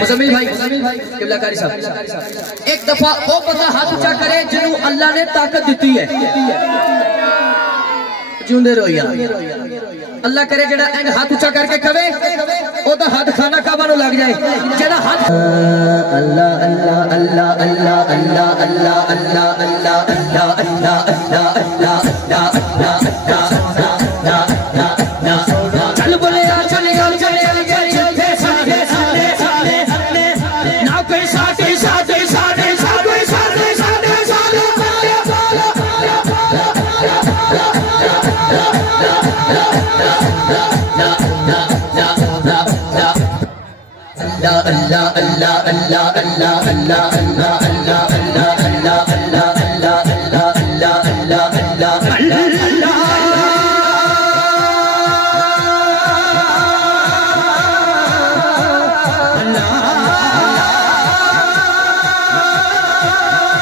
मुज़म्मिल भाई किबलाकारी साहब एक दफा वो बंदा हाथ ऊंचा करे जिन्हों अल्लाह ने ताकत दी है जिंदे रहो यार अल्लाह करे जेड़ा इंज हाथ ऊंचा करके कवे ओदा हाथ खाना काबा नु लग जाए जेड़ा हाथ अल्लाह अल्लाह अल्लाह अल्लाह अल्लाह अल्लाह अल्लाह अल्लाह अल्लाह अल्लाह अल्लाह चल बोले चल चल चल Allah Allah Allah Allah Allah Allah Allah Allah Allah Allah Allah Allah Allah Allah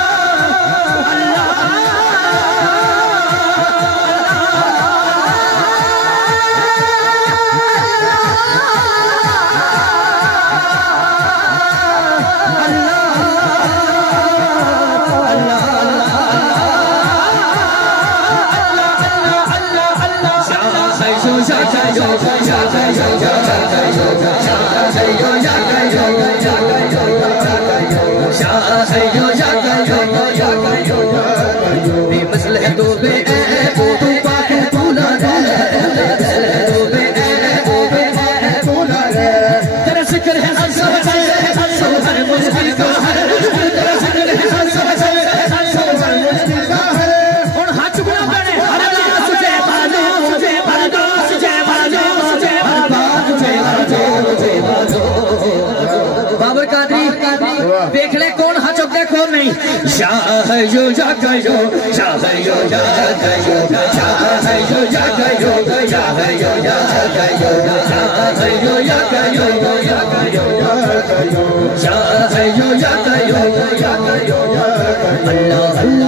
yo ya cayó ya cayó ya cayó ya cayó ya cayó ya cayó ya cayó ya cayó ya cayó ya cayó ya cayó ya cayó ya cayó ya cayó Allah Allah